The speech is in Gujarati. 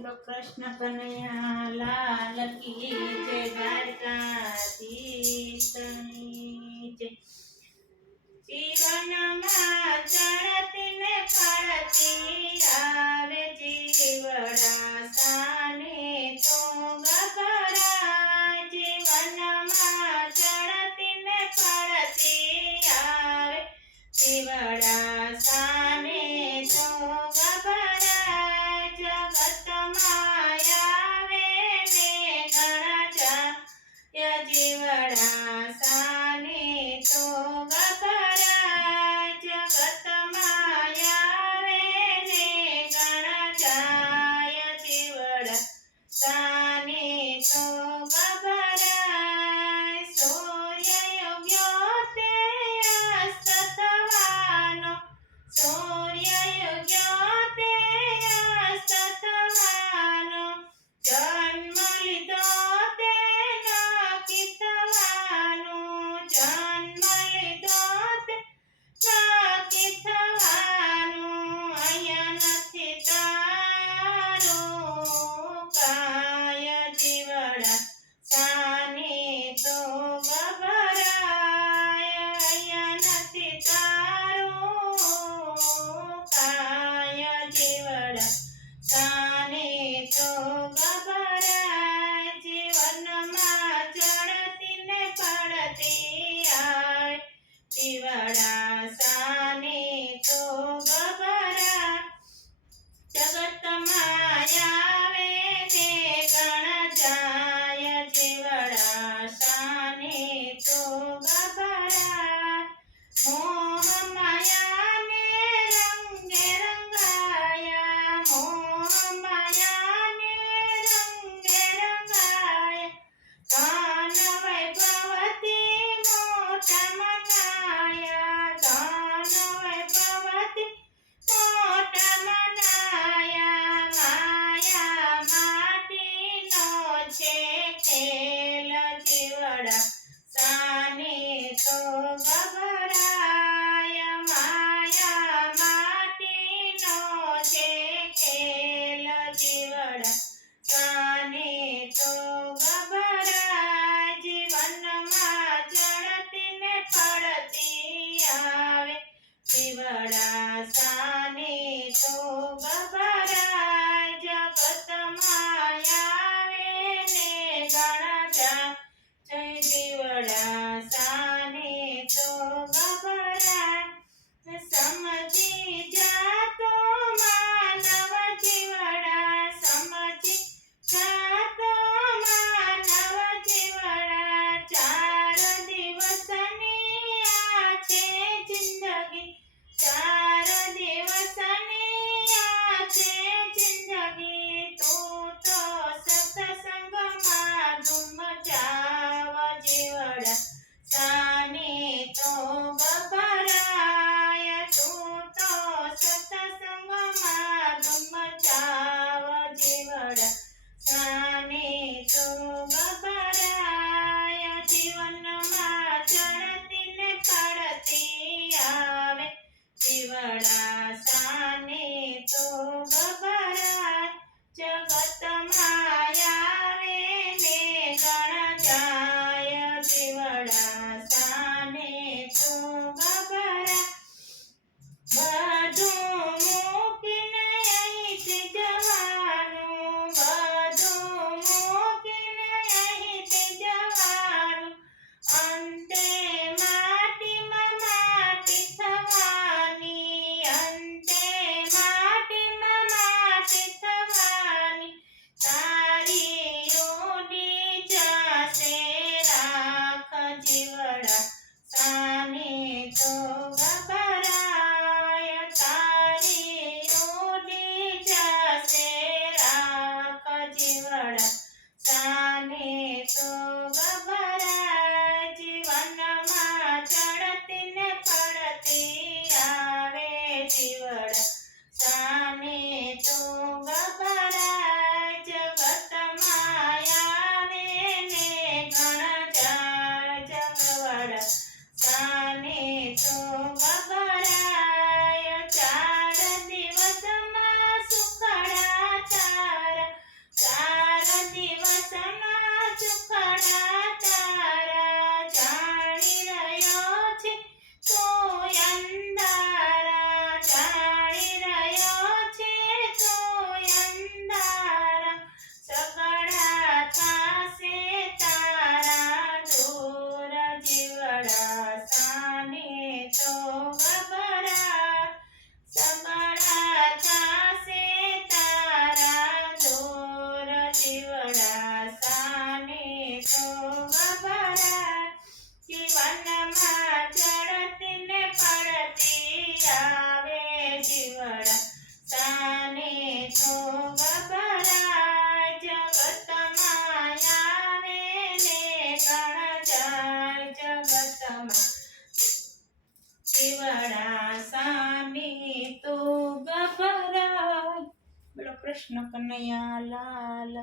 બોલો કૃષ્ણ કનૈયા લાલ કી જય દ્વારકાધીશની જય. જીવનમાં ચડતી જાય જીવડા તો ગભરાય જીવનમાં ચડતી ને પડતી આય પીવાડ ಶಿವಣ Gracias. Brahma કૃષ્ણ કનૈયા લાલ.